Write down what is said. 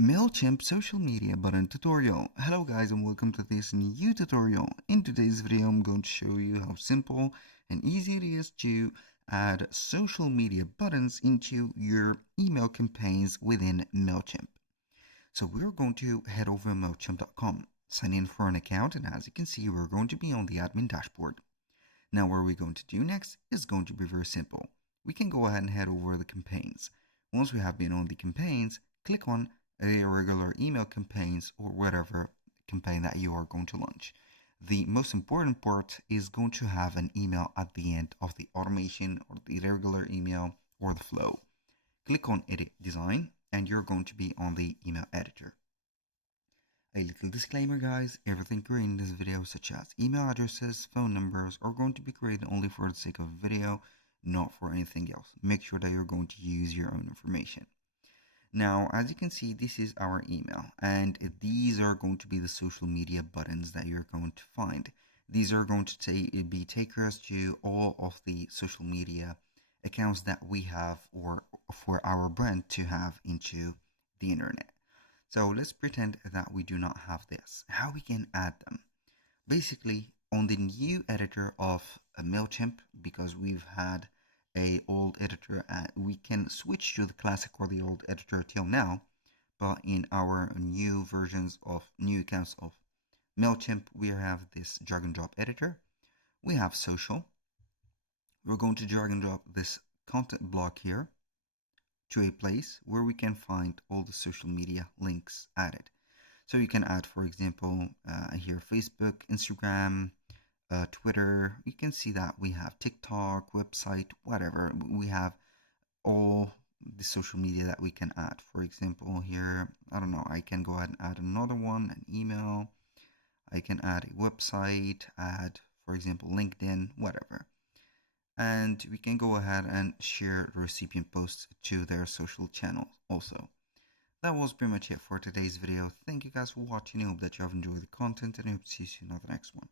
MailChimp social media button tutorial. Hello guys and welcome to this new tutorial. In today's video I'm going to show you how simple and easy it is to add social media buttons into your email campaigns within MailChimp. So we're going to head over to MailChimp.com, sign in for an account, and as you can see we're going to be on the admin dashboard. Now what we're going to do next is going to be very simple. We can go ahead and head over the campaigns. Once we have been on the campaigns, click on a regular email campaigns or whatever campaign that you are going to launch. The most important part is going to have an email at the end of the automation or the regular email or the flow. Click on Edit Design and you're going to be on the email editor. A little disclaimer guys, everything created in this video such as email addresses, phone numbers are going to be created only for the sake of video, not for anything else. Make sure that you're going to use your own information. Now, as you can see, this is our email and these are going to be the social media buttons that you're going to find. These are going to take us to all of the social media accounts that we have or for our brand to have into the internet. So let's pretend that we do not have this. How we can add them? Basically, on the new editor of MailChimp, because we've had a old editor, we can switch to the classic or the old editor till now. But in our new versions of new accounts of MailChimp, we have this drag and drop editor. We have social. We're going to drag and drop this content block here to a place where we can find all the social media links added. So you can add, for example, here Facebook, Instagram, Twitter. You can see that we have TikTok, website, whatever. We have all the social media that we can add. For example, here, I don't know, I can go ahead and add another one, an email. I can add a website, add, for example, LinkedIn, whatever. And we can go ahead and share the recipient posts to their social channels also. That was pretty much it for today's video. Thank you guys for watching. I hope that you have enjoyed the content and I hope to see you in the next one.